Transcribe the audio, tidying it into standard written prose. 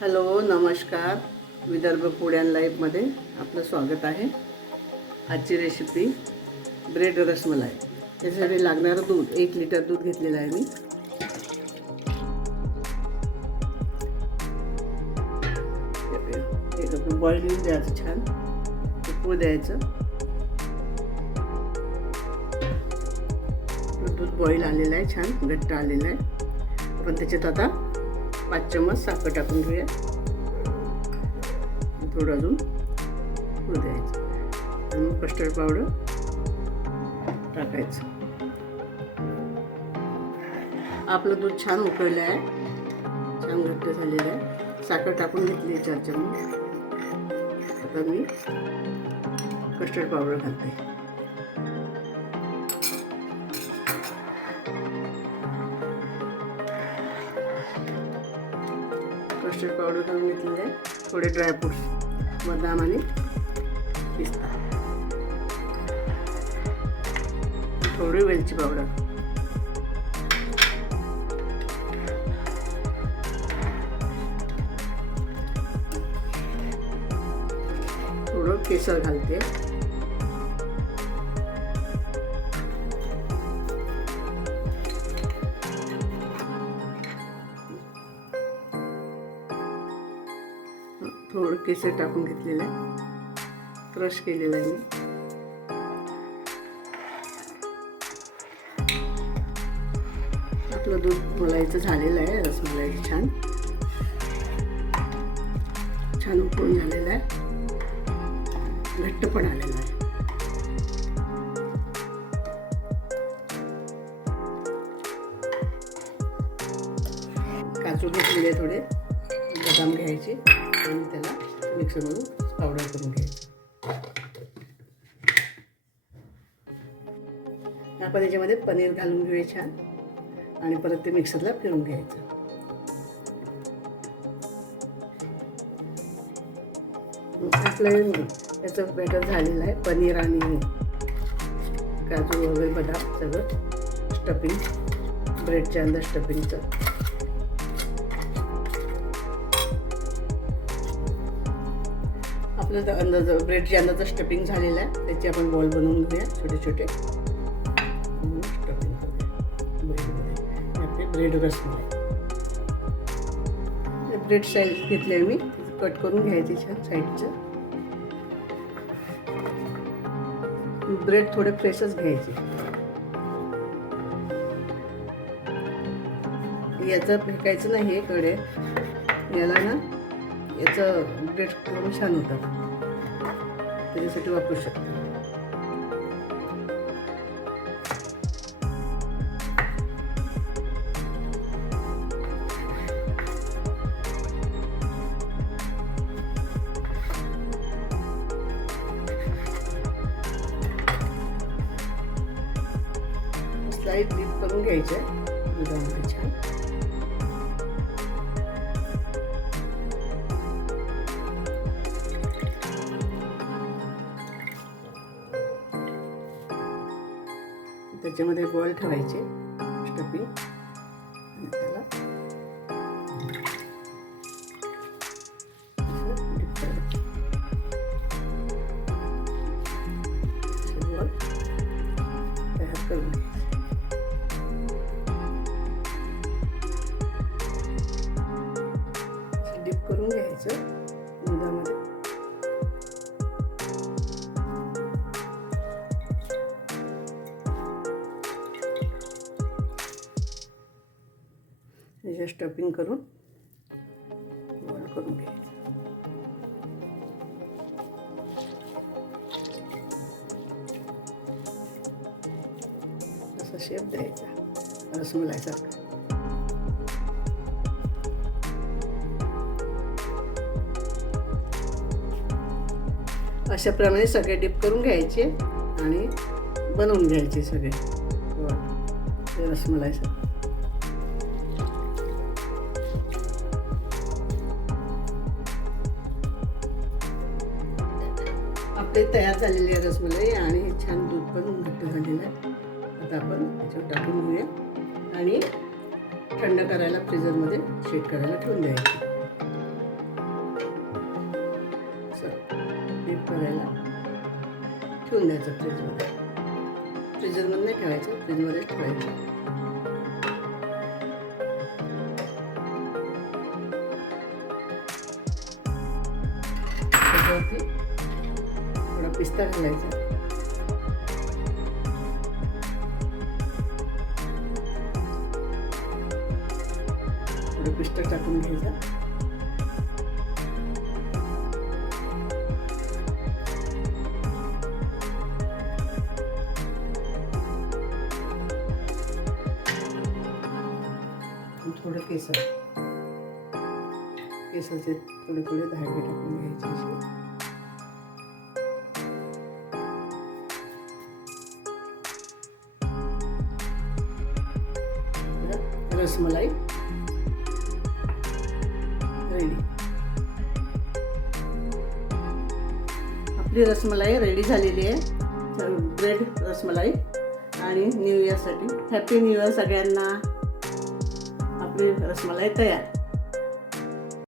Hello नमस्कार. Vidarbha food and लाईफमध्ये आपलं स्वागत आहे. आजची रेसिपी ब्रेड रसमलाई. त्याच्यासाठी लागणारं दूध 1 लिटर दूध घेतलेलं आहे मी. एक बॉईल येऊन द्यायचं, छान उकळू द्यायचं. दूध बॉईल आलेलं आहे, छान घट्ट आलेलं आहे. आपण त्याच्यात आता 5 चम्मच साखर टाकून घेऊया. थोडं अजून उकळू द्यायचं आणि मग कस्टर्ड पावडर टाकायचं. आपलं दूध छान उकळलं आहे, छान घट्ट झालेलं आहे. साखर टाकून घेतली 4 चम्मच. आता मी कस्टर्ड पावडर घालते. कस्टर्ड पावडर घालून घेतलेले आहे. थोडे ड्रायफ्रूट्स, बदाम आणि पिस्ता, थोडी वेलची पावडर, थोडं केसर घालते. थोडं केसर टाकून घेतलेलं आहे, क्रश केलेलं आहे मी. आपलं दूध मलाईचं झालेलं आहे, रसमलाई छान छान उकळून झालेलं आहे, घट्ट पण आलेलं आहे. काजू घेतलेले थोडे, बदाम घ्यायचे आणि त्याला मिक्सरमधून पावडर करून घ्यायचं. आपण याच्यामध्ये पनीर घालून घेऊया छान आणि परत ते मिक्सरला फिरून घ्यायचं. आपलं याचं बॅटर झालेलं आहे. पनीर आणि काजू वगैरे बदाम सगळं स्टफिंग, ब्रेडच्या अंदर स्टफिंगचं. आपलं अंदाज ब्रेडच्या अंदाजचं स्टफिंग झालेलं आहे. त्याची आपण बॉल बनवून घेऊया छोटे छोटे. स्टफिंग करूया आपले ब्रेड रसमलाई. ब्रेड साईज घेतले मी, कट करून घ्यायचे छान साईडचं. ब्रेड थोडे फ्रेशच घ्यायचे. याचं फेकायचं नाही हे कडे, याला ना याचं ब्रेड करून छान होतं, त्याच्यासाठी वापरू शकतो. स्लाइस डीप करून घ्यायचे दुधामध्ये छान. त्याच्यामध्ये बॉईल ठेवायचे स्टफिंग आणि त्याला बॉल तयार करून घ्यायचे. डीप करून घ्यायचं दुधामध्ये. त्याच्या स्टफिंग करून बॉल करून घ्यायचं. असा शेप द्यायचा रसमलाईसारखा. अशाप्रमाणे सगळे डिप करून घ्यायचे आणि बनवून घ्यायचे सगळे रसमलाईसारखं. आपले तयार झालेली आहे रसमलाई आणि छान दूध पण घट्ट झालेलं आहे. आता आपण त्याच्यावर टाकून घेऊया आणि थंड करायला फ्रीजरमध्ये सेट करायला ठेवून द्यायची. ठेवून द्यायचं फ्रीजमध्ये. फ्रीजरमध्ये नाही ठेवायचं, फ्रीजमध्येच ठेवायचं. त्याच्यावरती थोडा पिस्ता घालायचा. थोडं पिस्ता टाकून घ्यायचा. थोडं केसाचे थोडे थोडे धागे टाकून घ्यायचे असे. रसमलाई रेडी. आपली रसमलाई रेडी झालेली आहे. ब्रेड रसमलाई आणि न्यू इयरसाठी हॅपी न्यू इयर सगळ्यांना. आपली रसमलाई तयार.